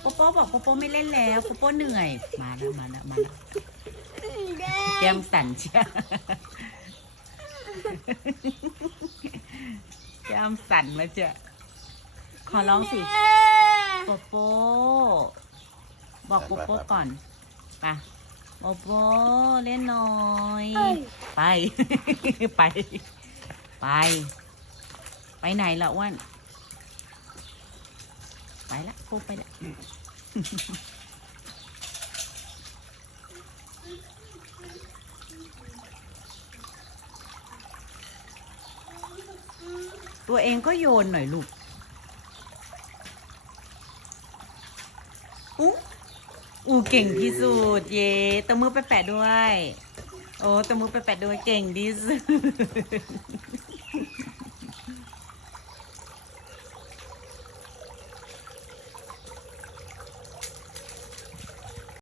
โปโป้บอกโปโป้ไม่เล่นแล้วโปโป้เหนื่อย มาแล้วมาแล้วมาแล้วแก้มสั่นเชียวแก้มสั่นมาเจ้ะขอร้องสิโปโป้บอกโปโป้ก่อนไปโปโป้เล่นหน่อย ไป ไป ไป ไปไหนละอ้วน ไปละโปไปละตัวเองก็โยนหน่อยลูกอู้อูเก่งที่สุดเย่ตะมือไปแปะด้วย โอ้ตะมือไปแปะด้วยเก่งที่สุด